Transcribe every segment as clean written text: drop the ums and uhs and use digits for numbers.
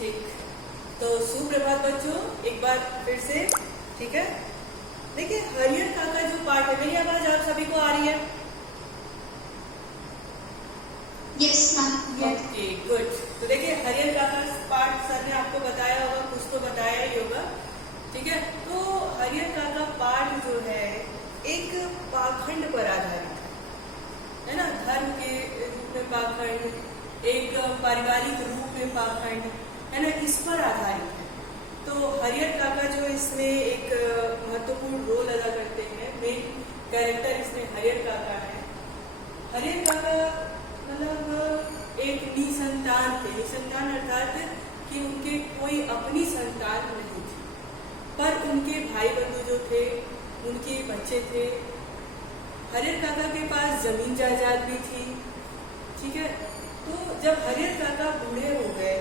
ठीक। तो सुप्रभात बच्चों, एक बार फिर से। ठीक है, देखिए हरियर काका जो पार्ट है, मेरी आवाज आप सभी को आ रही है? Yes ma'am. Okay good. तो देखिए हरियर काका पार्ट सर ने आपको बताया होगा, कुछ तो बताया ही होगा। ठीक है, तो हरियर काका पार्ट जो है एक पाखंड पर आधारित है ना। धर्म के रूप में पाखंड, एक पारिवारिक रूप में पाखंड है ना, इस पर आधारित है। तो हरियर काका जो इसमें एक महत्वपूर्ण रोल अदा करते हैं, मेन कैरेक्टर इसमें हरियर काका है। हरियर काका मतलब एक निसंतान थे। निसंतान अर्थात कि उनके कोई अपनी संतान नहीं थी, पर उनके भाई बंधु जो थे उनके बच्चे थे। हरियर काका के पास जमीन जायदाद भी थी। ठीक है, तो जब हरियर काका बूढ़े हो गए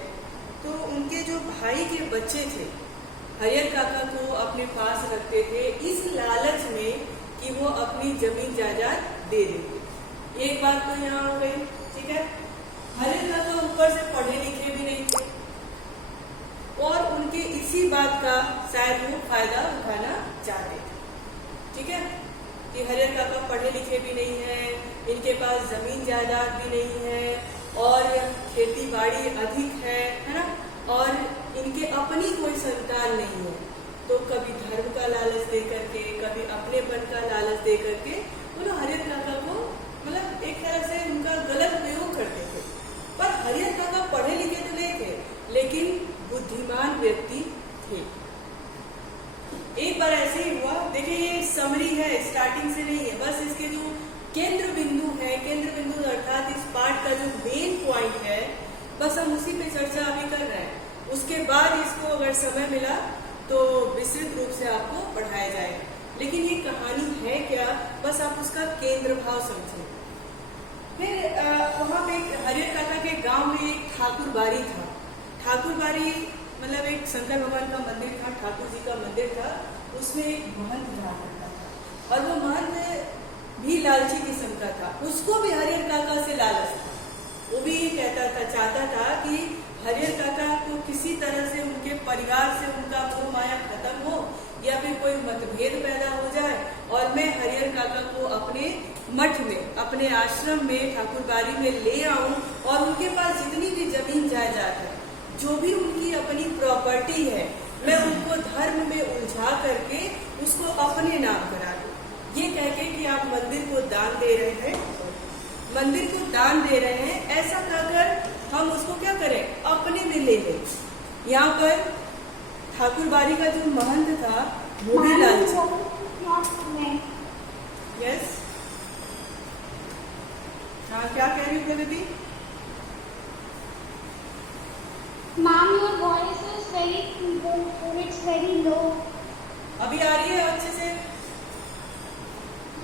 तो उनके जो भाई के बच्चे थे हरियर काका को अपने पास रखते थे इस लालच में कि वो अपनी जमीन जायदाद दे देंगे। एक बात तो यहाँ हो गई। ठीक है, हरियर काका ऊपर से पढ़े लिखे भी नहीं थे और उनके इसी बात का शायद वो फायदा उठाना चाहते थे। ठीक है, कि हरियर काका पढ़े लिखे भी नहीं है, इनके पास जमीन जायदाद भी नहीं है और खेती बाड़ी अधिक है ना, और इनके अपनी कोई संतान नहीं है। तो कभी धर्म का लालच दे करके, कभी अपनेपन का लालच दे करके वो लोग हरियर काका को मतलब एक तरह से उनका गलत प्रयोग करते थे। पर हरियर काका पढ़े लिखे तो नहीं थे, लेकिन बुद्धिमान व्यक्ति थे। एक बार ऐसे ही हुआ, देखिए ये समरी है, स्टार्टिंग से नहीं है, बस इसके जो केंद्र बिंदु है, केंद्र बिंदु अर्थात इस पाठ का जो मेन पॉइंट है, बस हम उसी पे चर्चा अभी कर रहे हैं। उसके बाद इसको अगर समय मिला तो विस्तृत रूप से आपको पढ़ाया जाएगा। लेकिन ये कहानी है क्या, बस आप उसका केंद्र भाव समझें। फिर वहां पे हरियर काका के गांव में एक ठाकुर बारी था। ठाकुर बारी मतलब एक शंकर भगवान का मंदिर था, ठाकुर जी का मंदिर था, उसमें एक महंत रहा करता था और वो महंत भी लालची किस्म का था। उसको भी हरियर काका से लालच था। वो भी ये कहता था, चाहता था कि हरियर काका को किसी तरह से उनके परिवार से उनका मोह माया खत्म हो या फिर कोई मतभेद पैदा हो जाए और मैं हरियर काका को अपने मठ में, अपने आश्रम में, ठाकुर बारी में ले आऊं और उनके पास जितनी भी जमीन जायदाद है, जो भी उनकी अपनी प्रॉपर्टी है, मैं उनको धर्म में उलझा करके उसको अपने नाम करा दूं। ये कह के कि आप मंदिर को दान दे रहे हैं, मंदिर को दान दे रहे हैं, ऐसा कहकर हम उसको क्या करें, अपने में ले लें। यहाँ पर ठाकुर बारी का जो महंत था वो भी लालची। यस, हाँ क्या कह रही हो Pragati? Ma'am your voice is very, it's very low. अभी आ रही है अच्छे से?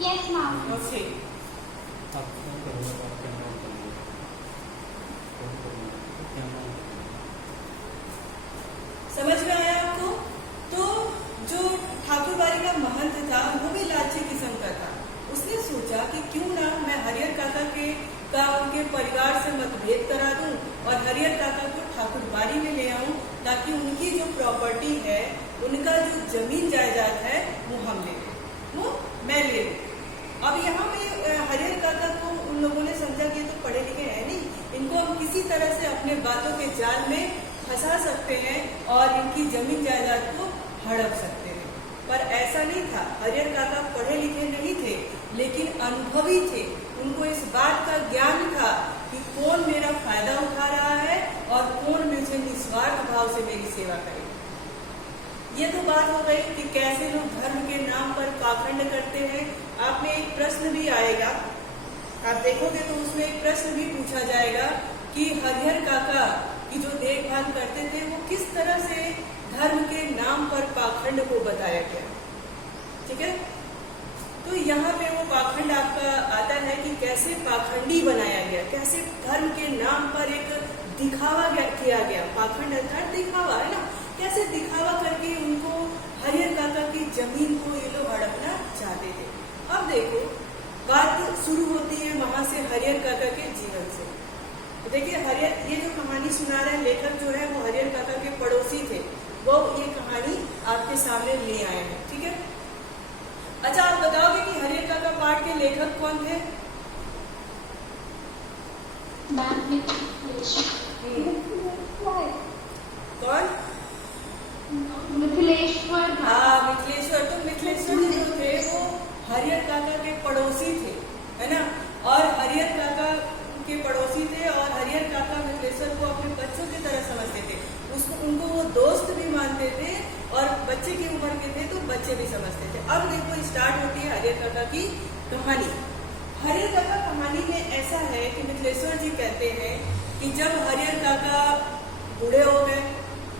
Yes ma'am. ओके, समझ में आया आपको? तो जो ठाकुर बारी का महंत था वो भी लालची किस्म का था। उसने सोचा कि क्यों ना मैं हरियर काका के उनके परिवार से मतभेद करा दूं और हरियर काका को ठाकुर बारी में ले आऊं, ताकि उनकी जो प्रॉपर्टी है, उनका जो जमीन जायदाद है वो हम ले लें, वो मैं ले लूं। अब यहाँ पे हरियर काका को उन लोगों ने समझा कि ये तो पढ़े लिखे हैं नहीं, इनको हम किसी तरह से अपने बातों के जाल में फंसा सकते हैं और इनकी जमीन जायदाद को हड़प सकते हैं। पर ऐसा नहीं था। हरियर काका पढ़े लिखे नहीं थे, लेकिन अनुभवी थे। उनको इस बात का ज्ञान था कि कौन मेरा फायदा उठा रहा है और कौन मुझे निस्वार्थ भाव से मेरी सेवा करेगा। ये तो बात हो गई कि कैसे लोग धर्म के नाम पर पाखंड करते हैं। आप में एक प्रश्न भी आएगा, आप देखोगे तो उसमें एक प्रश्न भी पूछा जाएगा कि हरिहर काका की जो देखभाल करते थे वो किस तरह से धर्म के नाम पर पाखंड को बताया गया। ठीक है, तो यहाँ पे वो पाखंड आपका आता है कि कैसे पाखंडी बनाया गया, कैसे धर्म के नाम पर एक दिखावा किया गया। पाखंड अर्थात दिखावा है ना, कैसे दिखावा करके उनको हरिहर काका की जमीन को ये लोग हड़पना चाहते थे। अब देखो बात शुरू होती है वहां से हरिहर काका के जीवन से। देखिए हरियर, ये जो कहानी सुना रहे लेखक जो है वो हरियर काका के पड़ोसी थे, वो ये कहानी आपके सामने ले आए हैं। ठीक है, अच्छा आप बताओगे कि हरियर काका पाठ के लेखक कौन थे? कौन? मिथिलेश्वर। हाँ मिथिलेश्वर। तो मिथिलेश्वर जो थे वो हरियर काका के पड़ोसी थे, है ना। और हरियर काका के पड़ोसी थे और हरियर काका मिथिलेश्वर को अपने बच्चों की तरह समझते थे। उनको वो दोस्त भी मानते थे और बच्चे की उम्र के थे तो बच्चे भी समझते थे। अब देखो स्टार्ट होती है हरियर काका की कहानी। हरियर काका कहानी में ऐसा है कि मिथिलेश्वर जी कहते हैं कि जब हरियर काका बूढ़े हो गए,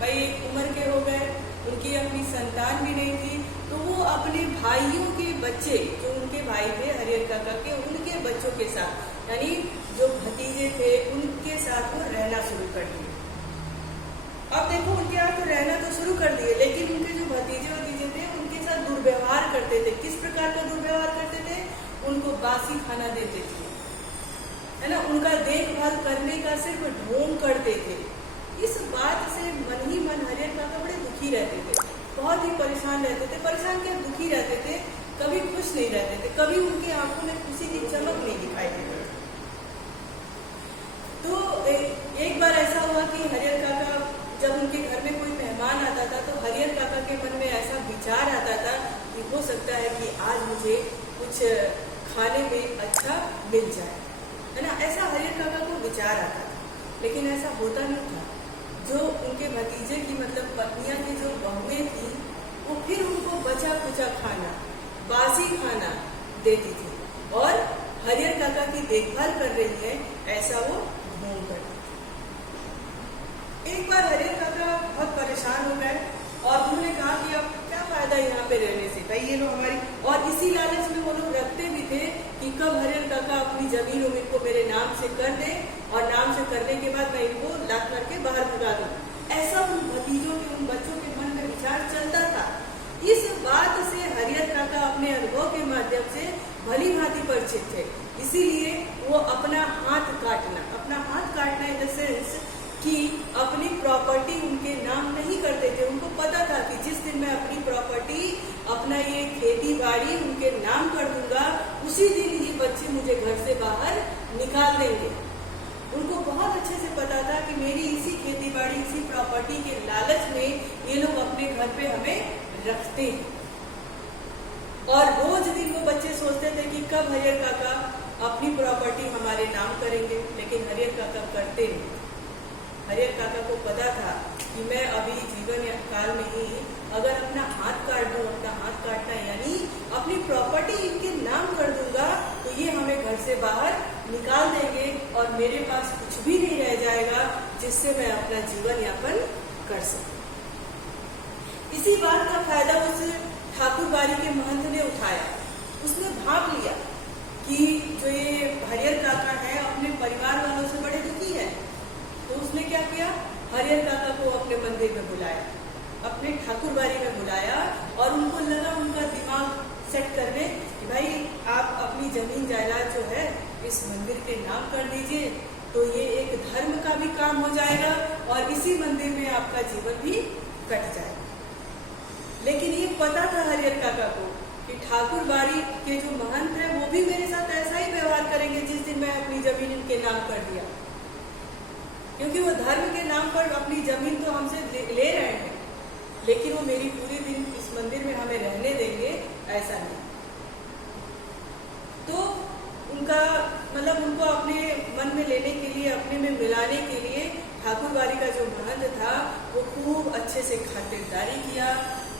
भाई एक उम्र के हो गए, उनकी अपनी संतान भी नहीं थी, तो वो अपने भाइयों के बच्चे, जो उनके भाई थे हरियर काका के, उनके बच्चों के साथ, यानी जो भतीजे थे उनके साथ वो रहना शुरू कर दिए। अब देखो उनके यहाँ तो रहना तो शुरू कर दिए, लेकिन उनके जो भतीजे थे उनके साथ दुर्व्यवहार करते थे। किस प्रकार का दुर्व्यवहार करते थे? उनको बासी खाना देते थे, है ना, उनका देखभाल करने का सिर्फ ढोंग करते थे। इस बात से मन ही मन हरियर काका बड़े दुखी रहते थे, बहुत ही परेशान रहते थे। परेशान क्या, दुखी रहते थे, कभी खुश नहीं रहते थे, कभी उनकी आंखों में खुशी की चमक नहीं दिखाई देती। तो एक बार ऐसा हुआ कि हरियर काका, जब उनके घर में कोई मेहमान आता था तो हरियर काका के मन में ऐसा विचार आता था कि हो सकता है कि आज मुझे कुछ खाने में अच्छा मिल जाए, है ना, ऐसा हरियर काका को विचार आता था। लेकिन ऐसा होता नहीं था। जो उनके भतीजे की मतलब पत्नियां की जो बहुएं थी वो फिर उनको बचा कुचा खाना, बासी खाना देती थी और हरियर काका की देखभाल कर रही है ऐसा वो ढोंग करती थी। एक बार हरियर काका बहुत परेशान हो गए और उन्होंने कहा कि अब क्या फायदा यहाँ पे रहने से, भाई ये लोग हमारी, और इसी लालच में वो लोग रखते भी थे कि कब हरियर काका अपनी जमीन उमीन को मेरे नाम से कर दे और नाम से करने के बाद मैं इनको लात करके बाहर भगा दूं। ऐसा उन भतीजों के, उन बच्चों के मन में विचार चलता था। इस बात से हरियर काका अपने अनुभव के माध्यम से भली भांति परिचित थे, इसीलिए वो अपना हाथ काटना इन द सेंस कि अपनी प्रॉपर्टी उनके नाम नहीं करते थे। उनको पता था कि जिस दिन मैं अपनी प्रॉपर्टी, अपना ये खेती बाड़ी उनके नाम कर दूंगा, उसी दिन ये बच्चे मुझे घर से बाहर निकाल देंगे। उनको बहुत अच्छे से पता था कि मेरी इसी खेती बाड़ी, इसी प्रॉपर्टी के लालच में ये लोग अपने घर पे हमें रखते हैं। और रोज दिन वो बच्चे सोचते थे कि कब हरियर काका अपनी प्रॉपर्टी हमारे नाम करेंगे, लेकिन हरियर काका करते नहीं। हरियर काका को पता था कि मैं अभी जीवन काल में ही अगर अपना हाथ काट दूं, अपना हाथ काटना यानी अपनी प्रॉपर्टी इनके नाम कर दूंगा, तो ये हमें घर से बाहर निकाल देंगे और मेरे पास कुछ भी नहीं रह जाएगा जिससे मैं अपना जीवन यापन कर सकूं। इसी बात का फायदा उस ठाकुरबाड़ी के महंत ने उठाया। उसने भाप लिया कि जो ये हरियर काका है अपने परिवार वालों से बड़े दुखी है, तो उसने क्या किया, हरियर काका को अपने मंदिर में बुलाया, अपने ठाकुरबाड़ी में बुलाया और उनको लगा, उनका दिमाग सेट करने कि भाई आप अपनी जमीन जायदाद जो है इस मंदिर के नाम कर दीजिए, तो ये एक धर्म का भी काम हो जाएगा और इसी मंदिर में आपका जीवन भी कट जाएगा। लेकिन ये पता था हरियर काका को कि ठाकुरबाड़ी के जो महंत है वो भी मेरे साथ ऐसा ही व्यवहार करेंगे जिस दिन मैं अपनी जमीन इनके नाम कर दिया, क्योंकि वो धर्म के नाम पर अपनी जमीन तो हमसे ले रहे हैं, लेकिन वो मेरी पूरे दिन इस मंदिर में हमें रहने देंगे ऐसा नहीं। तो उनका मतलब उनको अपने मन में लेने के लिए, अपने में मिलाने के लिए ठाकुरबाड़ी का जो महंत था वो खूब अच्छे से खातिरदारी किया,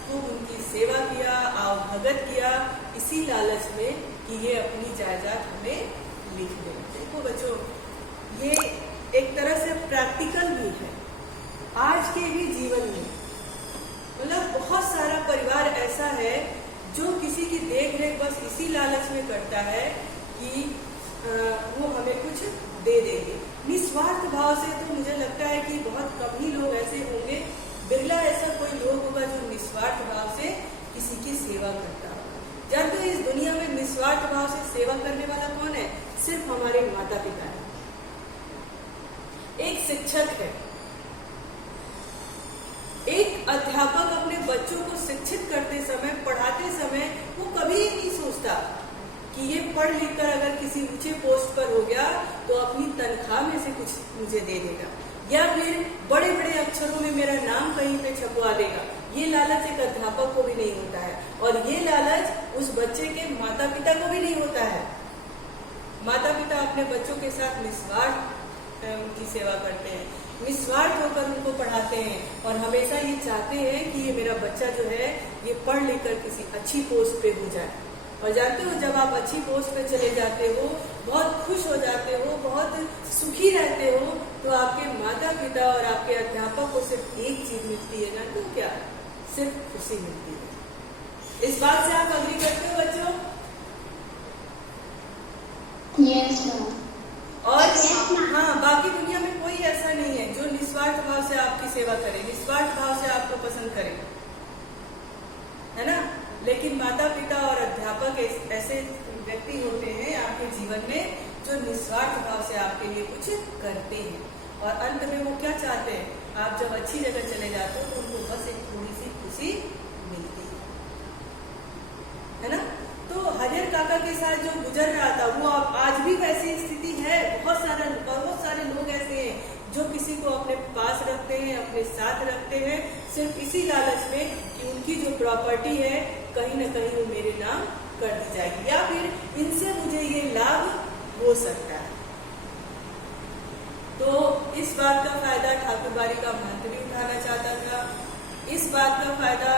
खूब उनकी सेवा किया, आव भगत किया, इसी लालच में कि ये अपनी जायदाद हमें लिख दे। देखो बच्चों, ये एक तरह से प्रैक्टिकल भी है आज के भी जीवन में। मतलब बहुत सारा परिवार ऐसा है जो किसी की देख रेख बस इसी लालच में करता है कि वो हमें कुछ दे देंगे निस्वार्थ भाव से। तो मुझे लगता है कि बहुत कम ही लोग ऐसे होंगे, बिरला ऐसा कोई लोग होगा जो निस्वार्थ भाव से किसी की सेवा करता होगा। जानते हो इस दुनिया में निस्वार्थ भाव से सेवा करने वाला कौन है? सिर्फ हमारे माता पिता है। एक शिक्षक है। एक अध्यापक अपने बच्चों को शिक्षित करते समय, पढ़ाते समय वो कभी नहीं सोचता कि ये पढ़ लिख कर अगर किसी ऊंचे पोस्ट पर हो गया तो अपनी तनख्वाह में से कुछ मुझे दे देगा, या फिर बड़े बड़े अक्षरों में मेरा नाम कहीं पे छपवा देगा। ये लालच एक अध्यापक को भी नहीं होता है, और ये लालच उस बच्चे के माता पिता को भी नहीं होता है। माता पिता अपने बच्चों के साथ निस्वार्थ उनकी सेवा करते हैं, निस्वार्थ होकर उनको पढ़ाते हैं, और हमेशा ये चाहते हैं कि ये मेरा बच्चा जो है ये पढ़ लिख कर किसी अच्छी पोस्ट पे हो जाए। और जानते हो, जब आप अच्छी पोस्ट पे चले जाते हो, बहुत खुश हो जाते हो, बहुत सुखी रहते हो, तो आपके माता पिता और आपके अध्यापक को सिर्फ एक चीज मिलती है, ना तो क्या, सिर्फ खुशी मिलती है। इस बात से आप अग्री करते हो बच्चों? Yes ma'am. और हाँ, बाकी दुनिया में कोई ऐसा नहीं है जो निस्वार्थ भाव से आपकी सेवा करे, निस्वार्थ भाव से आपको पसंद करे, है ना। लेकिन माता पिता और अध्यापक ऐसे व्यक्ति होते हैं आपके जीवन में जो निस्वार्थ भाव से आपके लिए कुछ करते हैं, और अंत में वो क्या चाहते हैं, आप जब अच्छी जगह चले जाते हो तो उनको बस एक थोड़ी सी खुशी मिलती है ना। तो हरिहर काका के साथ जो गुजर रहा था वो आज भी वैसी स्थिति है। बहुत सारे लोग ऐसे हैं जो किसी को अपने पास रखते हैं, अपने साथ रखते हैं, सिर्फ इसी लालच में कि उनकी जो प्रॉपर्टी है कहीं ना कहीं वो मेरे नाम कर दी जाएगी, या फिर इनसे मुझे ये लाभ हो सकता है। तो इस बात का फायदा ठाकुरबाड़ी का महंत भी उठाना चाहता था। इस बात का फायदा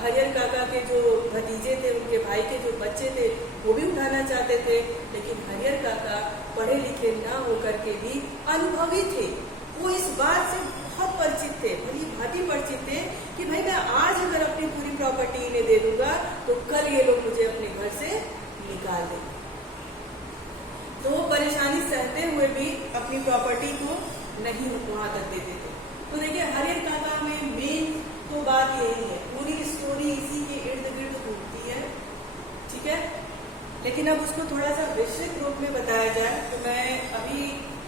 हरिहर काका के जो भतीजे थे, उनके भाई के जो बच्चे थे, वो भी उठाना चाहते थे। लेकिन हरिहर काका पढ़े लिखे ना होकर के भी अनुभवी थे। वो इस बात से बहुत परिचित थे, भली भांति परिचित थे कि भाई मैं आज अगर अपनी पूरी प्रॉपर्टी इन्हें दे दूंगा तो कल ये लोग मुझे अपने घर से निकाल देंगे। तो वो परेशानी सहते हुए भी अपनी प्रॉपर्टी को नहीं वहां तक देते थे। तो देखिए, हरिहर काका में मेन तो बात यही है, पूरी स्टोरी इसी के इर्द गिर्द घूमती है, ठीक है। लेकिन अब उसको थोड़ा सा विस्तृत रूप में बताया जाए तो मैं अभी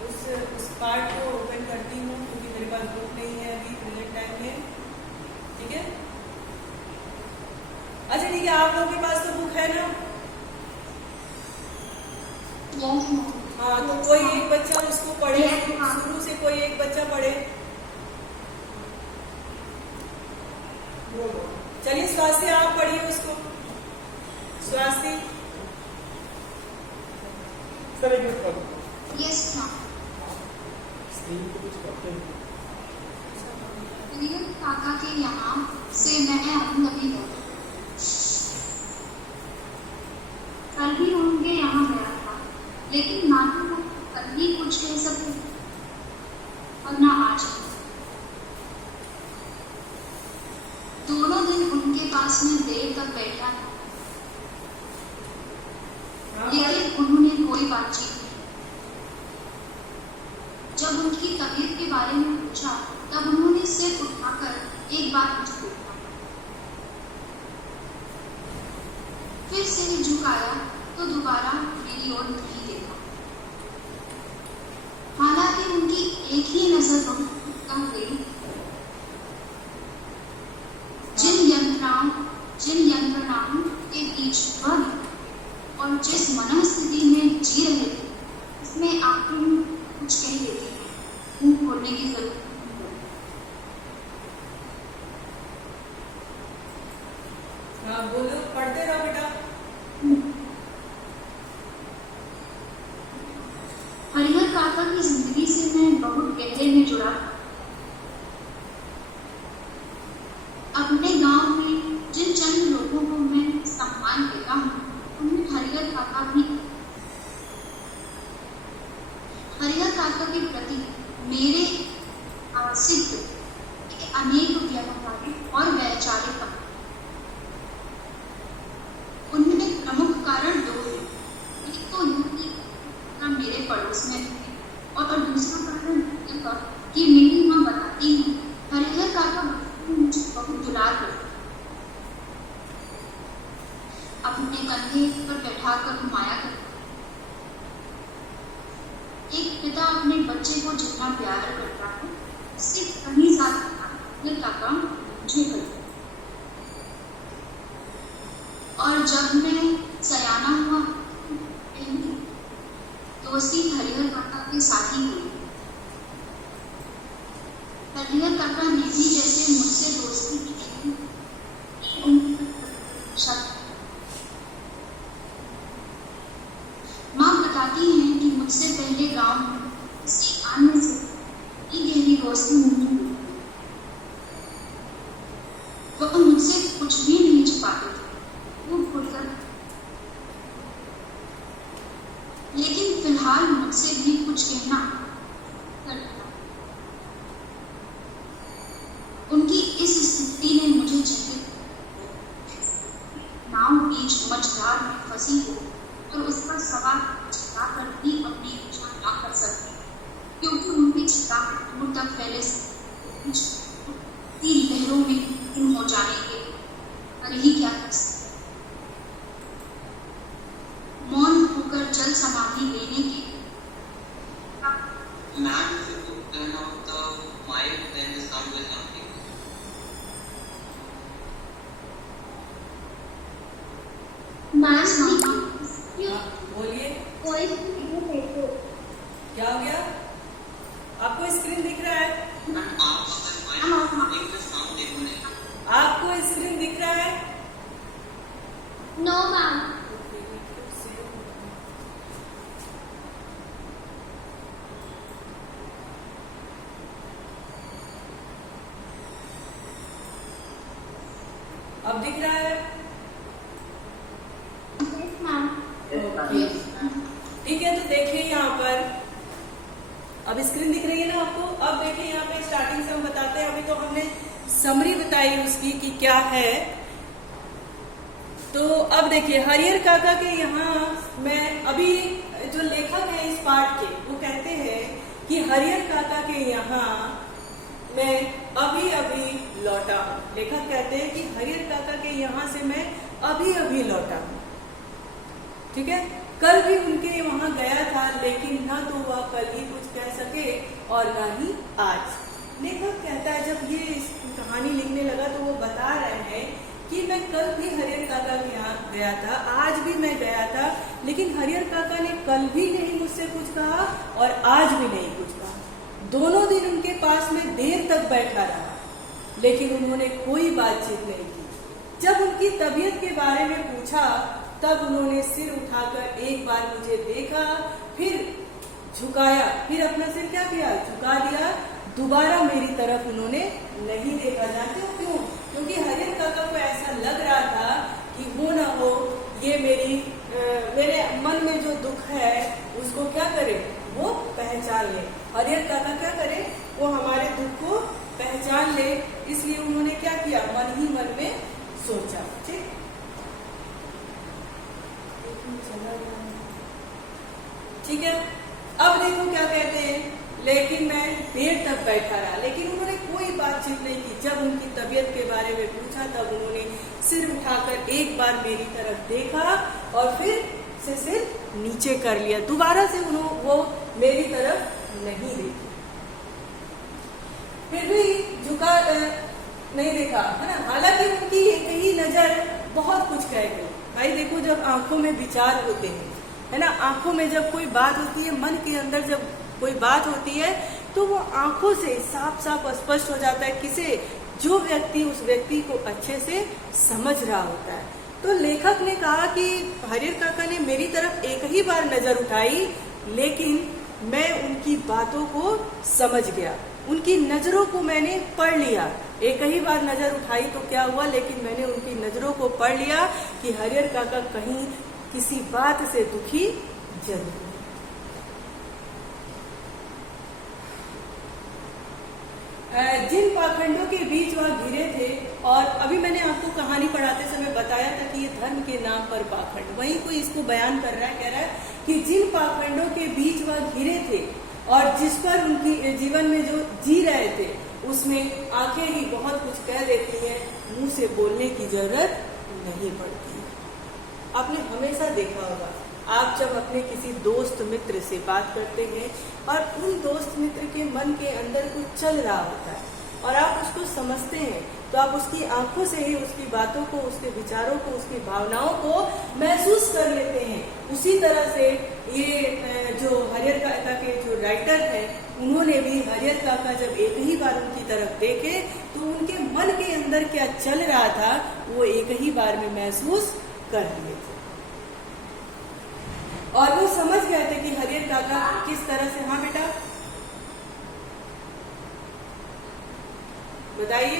उस पार्ट को ओपन करती हूँ, क्योंकि मेरे पास बुक नहीं है अभी प्रेजेंट टाइम में, ठीक है। अच्छा ठीक है, आप लोगों के पास तो बुक है ना? हाँ, तो कोई एक बच्चा उसको पढ़े, शुरू से कोई एक बच्चा पढ़े। चलिए स्वास्थ्य, आप पढ़िए उसको। स्वास्थ्य यस मैम। हरिहर काका के यहाँ से मैं अभी कल भी उनके यहाँ गया था, लेकिन ना तो वो कल ही कुछ कह सके और ना आज। दोनों दिन उनके पास में देर तक बैठा था, लेकिन उन्होंने कोई बातचीत नहीं। जब उनकी तबीयत के बारे में पूछा तब उन्होंने सिर उठाकर एक बात मुझे पूछा, फिर सिर झुकाया तो दोबारा मेरी ओर नहीं देखा। हालांकि उनकी एक ही नजर बहुत कम गई। जिन यंत्रणाओं के बीच वह और जिस मनस्थिति में जी रहे थे, इसमें आपको कुछ कह देते हैं, मुंह खोलने की जरूरत नहीं। हाँ बोलो, पढ़ते रहो बेटा। हरिहर काका की जिंदगी से मैं बहुत गहरे में जुड़ा था। अपने गांव में जिन चंद लोगों को मैं सम्मान देता हूँ, उनमें हरिहर काका भी। हरिहर काका के प्रति मेरे सिद्ध अनेक व्यावहारिक और वैचारिक हैं। उनमें प्रमुख कारण दो हैं। एक तो यह कि मेरे पड़ोस में थे, और दूसरा कारण यह कि मेरी माँ बताती है हरिहर काका मुझे बहुत दुलार करते, अपने कंधे पर बैठाकर घुमाया करते। एक पिता अपने बच्चे को जितना प्यार साथी हुई। हरिहर काका ने भी जैसे मुझसे दोस्ती की थी, उनकी माँ बताती हैं कि मुझसे पहले गांव में किसी आने से गहरी दोस्ती नहीं हुई। वह मुझसे कुछ भी नहीं छुपाते थे, वो खुलकर। लेकिन फिलहाल मुझसे भी कुछ कहना करता। उनकी इस स्थिति ने मुझे चिंतित। नाव बीच मझधार में फंसी हो और उस पर सवार छुपाकर भी अपनी इच्छा न कर सकती, क्योंकि उनकी छटा दूर तक फैले लहरों में गुम हो जाने के पर ही क्या कर सकते। मौन होकर जल समाधि लेने के ma'am if you could turn off the mic then the sound will not be. बोलिए, क्या हो गया? आपको स्क्रीन दिख रहा है? मैम आप अगर माइक एक साउंड देखो नहीं। आपको स्क्रीन दिख रहा है? No ma'am. अब दिख रहा है? ठीक है, तो देखिए यहाँ पर अब स्क्रीन दिख रही है ना आपको। अब देखिए यहाँ पे स्टार्टिंग से हम बताते हैं। अभी तो हमने समरी बताई उसकी कि क्या है। तो अब देखिए हरिहर काका के यहाँ मैं अभी जो लेखक है इस पाठ के वो कहते हैं कि हरिहर काका के यहाँ मैं अभी अभी लौटा हूँ। लेखक कहते हैं कि हरिहर काका के यहाँ से मैं अभी अभी लौटा हूँ। ठीक है, कल भी उनके वहां गया था, लेकिन ना तो वह कल ही कुछ कह सके और ना ही आज। लेखक कहता है जब ये इस कहानी लिखने लगा तो वो बता रहे हैं कि मैं कल भी हरिहर काका के यहाँ गया था, आज भी मैं गया था, लेकिन हरिहर काका ने कल भी नहीं मुझसे कुछ कहा और आज भी नहीं कुछ कहा। दोनों दिन उनके पास में देर तक बैठा रहा, लेकिन उन्होंने कोई बातचीत नहीं की। जब उनकी तबीयत के बारे में पूछा तब उन्होंने सिर उठाकर एक बार मुझे देखा, फिर झुकाया, फिर अपना सिर क्या किया, झुका दिया। दोबारा मेरी तरफ उन्होंने नहीं देखा। जानते हो क्यों? क्योंकि हरिहर काका को ऐसा लग रहा था कि हो ना हो ये मेरे मन में जो दुख है उसको क्या करे, वो पहचान ले। हरिहर काका क्या करे, वो हमारे दुख को पहचान ले। इसलिए उन्होंने क्या किया, मन ही मन में सोचा। ठीक है, अब देखो क्या कहते हैं, लेकिन मैं देर तक बैठा रहा, लेकिन उन्होंने कोई बातचीत नहीं की। जब उनकी तबीयत के बारे में पूछा तब उन्होंने सिर उठाकर एक बार मेरी तरफ देखा और फिर से सिर नीचे कर लिया। दोबारा से वो मेरी तरफ नहीं देखी, फिर भी झुका नहीं देखा, है ना। हालांकि उनकी एक ही नजर बहुत कुछ कह गई। भाई देखो, जब आंखों में विचार होते हैं, है ना, आंखों में जब कोई बात होती है, मन के अंदर जब कोई बात होती है तो वो आंखों से साफ साफ स्पष्ट हो जाता है किसे, जो व्यक्ति उस व्यक्ति को अच्छे से समझ रहा होता है। तो लेखक ने कहा कि हरिहर काका ने मेरी तरफ एक ही बार नजर उठाई, लेकिन मैं उनकी बातों को समझ गया, उनकी नजरों को मैंने पढ़ लिया। एक ही बार नजर उठाई तो क्या हुआ, लेकिन मैंने उनकी नजरों को पढ़ लिया कि हरिहर काका कहीं किसी बात से दुखी जरूर। जिन पाखंडों के बीच वह घिरे थे, और अभी मैंने आपको कहानी पढ़ाते समय बताया था कि ये धर्म के नाम पर पाखंड, वहीं कोई इसको बयान कर रहा है, कह रहा है कि जिन पाखंडों के बीच वह घिरे थे और जिस पर उनकी जीवन में जो जी रहे थे उसमें आंखें ही बहुत कुछ कह देती हैं, मुंह से बोलने की जरूरत नहीं पड़ती। आपने हमेशा देखा होगा, आप जब अपने किसी दोस्त मित्र से बात करते हैं और उन दोस्त मित्र के मन के अंदर कुछ चल रहा होता और आप उसको समझते हैं तो आप उसकी आंखों से ही उसकी बातों को, उसके विचारों को, उसकी भावनाओं को महसूस कर लेते हैं। उसी तरह से ये जो हरिहर काका के जो राइटर है, उन्होंने भी हरिहर काका जब एक ही बार उनकी तरफ देखे तो उनके मन के अंदर क्या चल रहा था वो एक ही बार में महसूस कर लिए थे और वो समझ गए थे कि हरिहर काका किस तरह से। हाँ बेटा बताइए।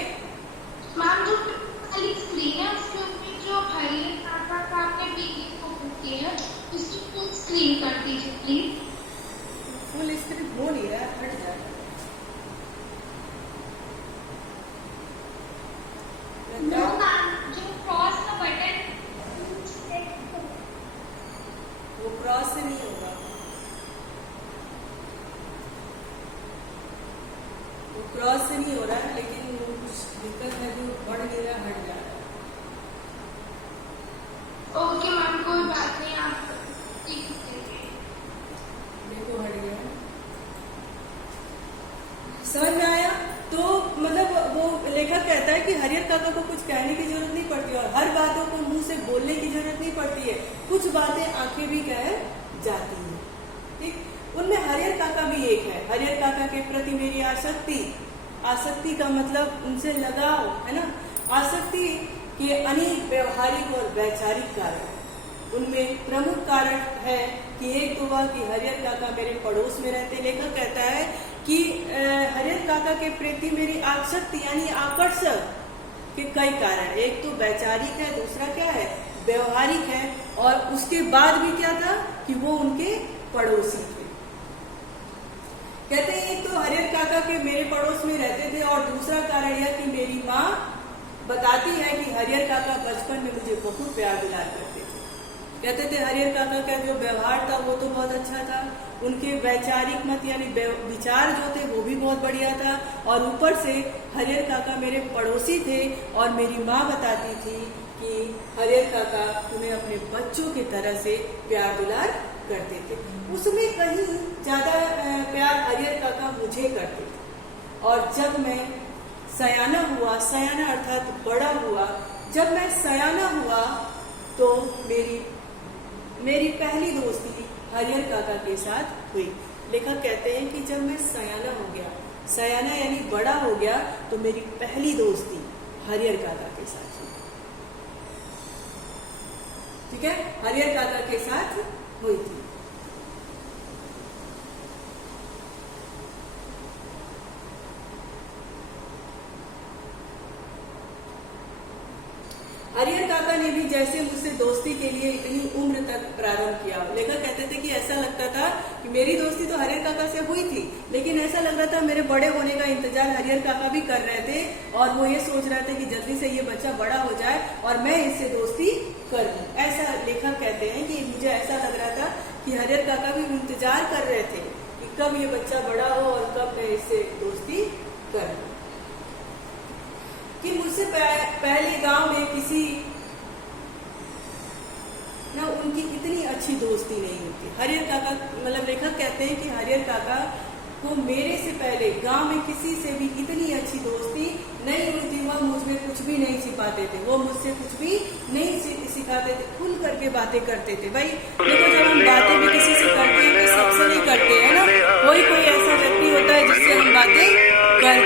मैम जो खाली स्क्रीन है उसके ऊपर जो हरिहर काका का आपने वीडियो फोटो किया है उसकी फुल स्क्रीन कर दीजिए प्लीज। फुल स्क्रीन हो नहीं रहा, हट जा रहा नो मैम, जो क्रॉस का बटन वो क्रॉस से नहीं होगा, वो क्रॉस से नहीं हो रहा है, लेकिन वो कुछ दिक्कत है जो बढ़ नहीं रहा, हट जा रहा है। ओके मैम कोई बात नहीं, आप ठीक करिए। देखो हट गया, समझ में आया। तो मतलब वो लेखक कहता है कि हरिहर काका को कुछ कहने की जरूरत नहीं पड़ती और हर बातों को मुंह से बोलने की जरूरत नहीं पड़ती है, कुछ बातें आंखें भी कह जाती हैं। ठीक, उनमें हरिहर काका भी एक है। हरिहर काका के प्रति मेरी आसक्ति, आसक्ति का मतलब उनसे लगाव है ना। आसक्ति के अनेक व्यवहारिक और वैचारिक कारण, उनमें प्रमुख कारण है कि एक तो वह कि हरिहर काका मेरे पड़ोस में रहते। लेखक कहता है कि हरिहर काका के प्रति मेरी आसक्ति यानी आकर्षक के कई कारण, एक तो वैचारिक है, दूसरा क्या है व्यवहारिक है, और उसके बाद भी क्या था कि वो उनके पड़ोसी थे। कहते हैं एक तो हरिहर काका के मेरे पड़ोस में रहते थे और दूसरा कारण यह कि मेरी माँ बताती है कि हरिहर काका बचपन में मुझे बहुत प्यार दुलार करते थे। कहते थे हरिहर काका का जो व्यवहार था वो तो बहुत अच्छा था, उनके वैचारिक मत यानी विचार जो थे वो भी बहुत बढ़िया था, और ऊपर से हरिहर काका मेरे पड़ोसी थे और मेरी माँ बताती थी कि हरिहर काका उन्हें अपने बच्चों की तरह से प्यार दुलार करते थे। उसमें कहीं ज्यादा प्यार हरिहर काका मुझे करते थे। और जब मैं सयाना हुआ, सयाना अर्थात बड़ा हुआ, जब मैं सयाना हुआ तो मेरी पहली दोस्ती हरिहर काका के साथ हुई। लेखक कहते हैं कि जब मैं सयाना हो गया, सयाना यानी बड़ा हो गया, तो मेरी पहली दोस्ती हरिहर काका के साथ हुई। ठीक है, हरिहर काका के साथ हुई थी। हरिहर काका ने भी जैसे मुझसे दोस्ती के लिए इतनी उम्र तक प्रारंभ किया। लेखक कहते थे कि ऐसा लगता था कि मेरी दोस्ती तो हरिहर काका से हुई थी, लेकिन ऐसा लग रहा था मेरे बड़े होने का इंतजार हरिहर काका भी कर रहे थे और वो ये सोच रहे थे कि जल्दी से ये बच्चा बड़ा हो जाए और मैं इससे दोस्ती कर लूं। ऐसा लेखक कहते हैं कि मुझे ऐसा लग रहा था कि हरिहर काका भी इंतजार कर रहे थे कि कब ये बच्चा बड़ा हो और कब मैं इससे दोस्ती कर लूं। कि मुझसे पहले गांव में किसी ना उनकी इतनी अच्छी दोस्ती नहीं होती। हरिहर काका मतलब लेखक कहते हैं कि हरिहर काका को मेरे से पहले गांव में किसी से भी इतनी अच्छी दोस्ती नहीं हुई थी। वह मुझमें कुछ भी नहीं छिपाते थे, वो मुझसे कुछ भी नहीं सिखाते थे, खुल करके बातें करते थे। भाई देखो, जब हम बातें भी किसी से करते हैं तो सबसे नहीं करते हैं ना, कोई ऐसा व्यक्ति होता है